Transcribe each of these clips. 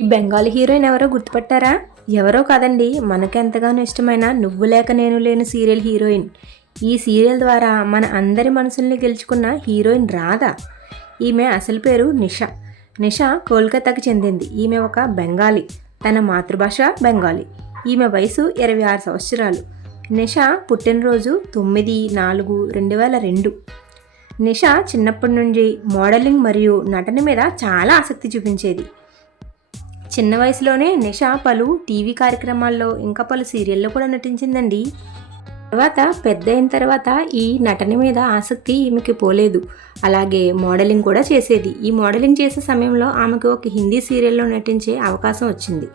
ఈ బెంగాలీ హీరోయిన్ ఎవరో గుర్తుపట్టారా? ఎవరో కాదండి, మనకెంతగానో ఇష్టమైన నువ్వు లేక నేను లేని సీరియల్ హీరోయిన్. ఈ సీరియల్ ద్వారా మన అందరి మనసుల్ని గెలుచుకున్న హీరోయిన్ రాధ. ఈమె అసలు పేరు నిషా. నిషా కోల్కతాకి చెందింది. ఈమె ఒక బెంగాలీ. తన మాతృభాష బెంగాలీ. ఈమె వయసు 26 సంవత్సరాలు. నిషా పుట్టినరోజు 9/4/2002. నిషా చిన్నప్పటి నుండి మోడలింగ్ మరియు నటన మీద చాలా ఆసక్తి చూపించేది. చిన్న వయసులోనే నిషా పలు టీవీ కార్యక్రమాల్లో ఇంకా పలు సీరియల్లో కూడా నటించిందండి. తర్వాత పెద్ద అయిన తర్వాత ఈ నటన మీద ఆసక్తి ఈమెకి పోలేదు. అలాగే మోడలింగ్ కూడా చేసేది. ఈ మోడలింగ్ చేసే సమయంలో ఆమెకు ఒక హిందీ సీరియల్లో నటించే అవకాశం వచ్చింది.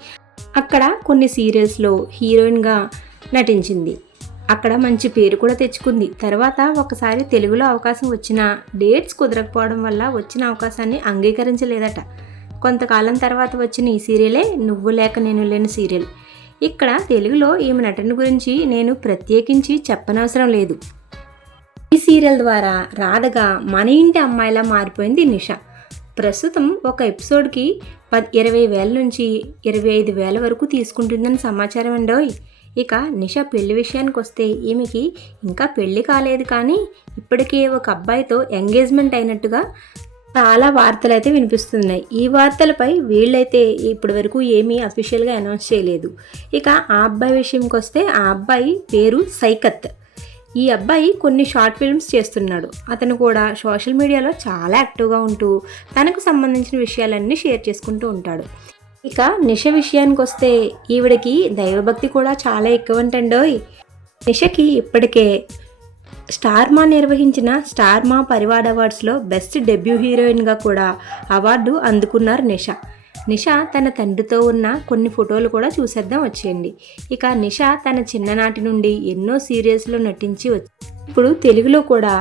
అక్కడ కొన్ని సీరియల్స్లో హీరోయిన్గా నటించింది. అక్కడ మంచి పేరు కూడా తెచ్చుకుంది. తర్వాత ఒకసారి తెలుగులో అవకాశం వచ్చినా డేట్స్ కుదరకపోవడం వల్ల వచ్చిన అవకాశాన్ని అంగీకరించలేదట. కొంతకాలం తర్వాత వచ్చిన ఈ సీరియలే నువ్వు లేక నేను లేని సీరియల్. ఇక్కడ తెలుగులో ఈమె నటన గురించి నేను ప్రత్యేకించి చెప్పనవసరం లేదు. ఈ సీరియల్ ద్వారా రాధగా మన ఇంటి అమ్మాయిలా మారిపోయింది నిషా. ప్రస్తుతం ఒక ఎపిసోడ్కి 20,000 నుంచి 25,000 వరకు తీసుకుంటుందని సమాచారం అండోయ్. ఇక నిషా పెళ్లి విషయానికి వస్తే ఈమెకి ఇంకా పెళ్లి కాలేదు, కానీ ఇప్పటికే ఒక అబ్బాయితో ఎంగేజ్మెంట్ అయినట్టుగా చాలా వార్తలు అయితే వినిపిస్తున్నాయి. ఈ వార్తలపై వీళ్ళైతే ఇప్పటి వరకు ఏమీ అఫీషియల్గా అనౌన్స్ చేయలేదు. ఇక ఆ అబ్బాయి విషయంకి వస్తే ఆ అబ్బాయి పేరు సైకత్. ఈ అబ్బాయి కొన్ని షార్ట్ ఫిల్మ్స్ చేస్తున్నాడు. అతను కూడా సోషల్ మీడియాలో చాలా యాక్టివ్గా ఉంటూ తనకు సంబంధించిన విషయాలన్నీ షేర్ చేసుకుంటూ ఉంటాడు. ఇక నిష విషయానికి వస్తే ఈవిడకి దైవభక్తి కూడా చాలా ఎక్కువంటండోయ్. నిషకి ఇప్పటికే స్టార్ మా నిర్వహించిన స్టార్ మా పరివార్ అవార్డ్స్లో బెస్ట్ డెబ్యూ హీరోయిన్గా కూడా అవార్డు అందుకున్నారు నిషా. నిషా తన తండ్రితో ఉన్న కొన్ని ఫోటోలు కూడా చూసేద్దాం వచ్చేయండి. ఇక నిషా తన చిన్ననాటి నుండి ఎన్నో సీరియల్స్లో నటించి ఇప్పుడు తెలుగులో కూడా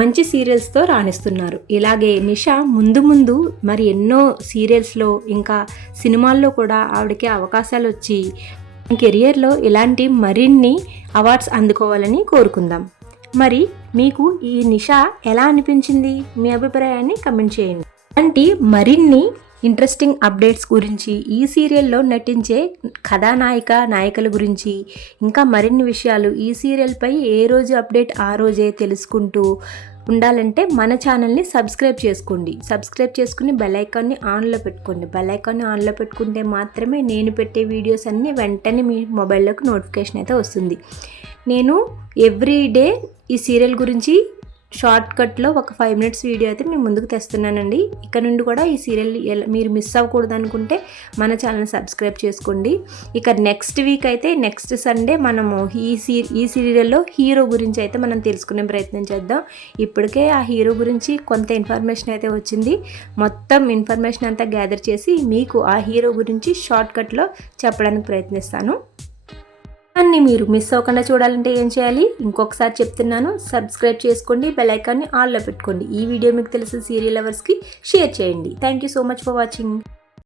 మంచి సీరియల్స్తో రాణిస్తున్నారు. ఇలాగే నిషా ముందు మరి ఎన్నో సీరియల్స్లో ఇంకా సినిమాల్లో కూడా ఆవిడకి అవకాశాలు వచ్చి కెరియర్లో ఇలాంటి మరిన్ని అవార్డ్స్ అందుకోవాలని కోరుకుందాం. మరి మీకు ఈ నిషా ఎలా అనిపించింది? మీ అభిప్రాయాన్ని కమెంట్ చేయండి. అలాంటి మరిన్ని ఇంట్రెస్టింగ్ అప్డేట్స్ గురించి, ఈ సీరియల్లో నటించే నాయకుల గురించి, ఇంకా మరిన్ని విషయాలు ఈ సీరియల్పై ఏ రోజు అప్డేట్ ఆ రోజే తెలుసుకుంటూ ఉండాలంటే మన ఛానల్ని సబ్స్క్రైబ్ చేసుకోండి. సబ్స్క్రైబ్ చేసుకుని బెల్ ఐకాన్ని ఆన్లో పెట్టుకోండి. బెల్ ఐకాన్ని ఆన్లో పెట్టుకుంటే మాత్రమే నేను పెట్టే వీడియోస్ అన్నీ వెంటనే మీ మొబైల్లోకి నోటిఫికేషన్ అయితే వస్తుంది. నేను ఎవ్రీ డే ఈ సీరియల్ గురించి షార్ట్ కట్లో ఒక 5 minutes వీడియో అయితే మీ ముందుకు తెస్తున్నానండి. ఇక్కడ నుండి కూడా ఈ సీరియల్ మీరు మిస్ అవ్వకూడదు అనుకుంటే మన ఛానల్ సబ్స్క్రైబ్ చేసుకోండి. ఇక నెక్స్ట్ వీక్ అయితే నెక్స్ట్ సండే మనము ఈ సీరియల్లో హీరో గురించి అయితే మనం తెలుసుకునే ప్రయత్నం చేద్దాం. ఇప్పటికే ఆ హీరో గురించి కొంత ఇన్ఫర్మేషన్ అయితే వచ్చింది. మొత్తం ఇన్ఫర్మేషన్ అంతా గ్యాదర్ చేసి మీకు ఆ హీరో గురించి షార్ట్ కట్లో చెప్పడానికి ప్రయత్నిస్తాను. అన్నీ మీరు మిస్ అవ్వకుండా చూడాలంటే ఏం చేయాలి? ఇంకొకసారి చెప్తున్నాను, సబ్స్క్రైబ్ చేసుకోండి, బెల్ ఐకాన్ని ఆన్లో పెట్టుకోండి. ఈ వీడియో మీకు తెలిసిన సీరియల్ లవర్స్కి షేర్ చేయండి. Thank you so much for watching.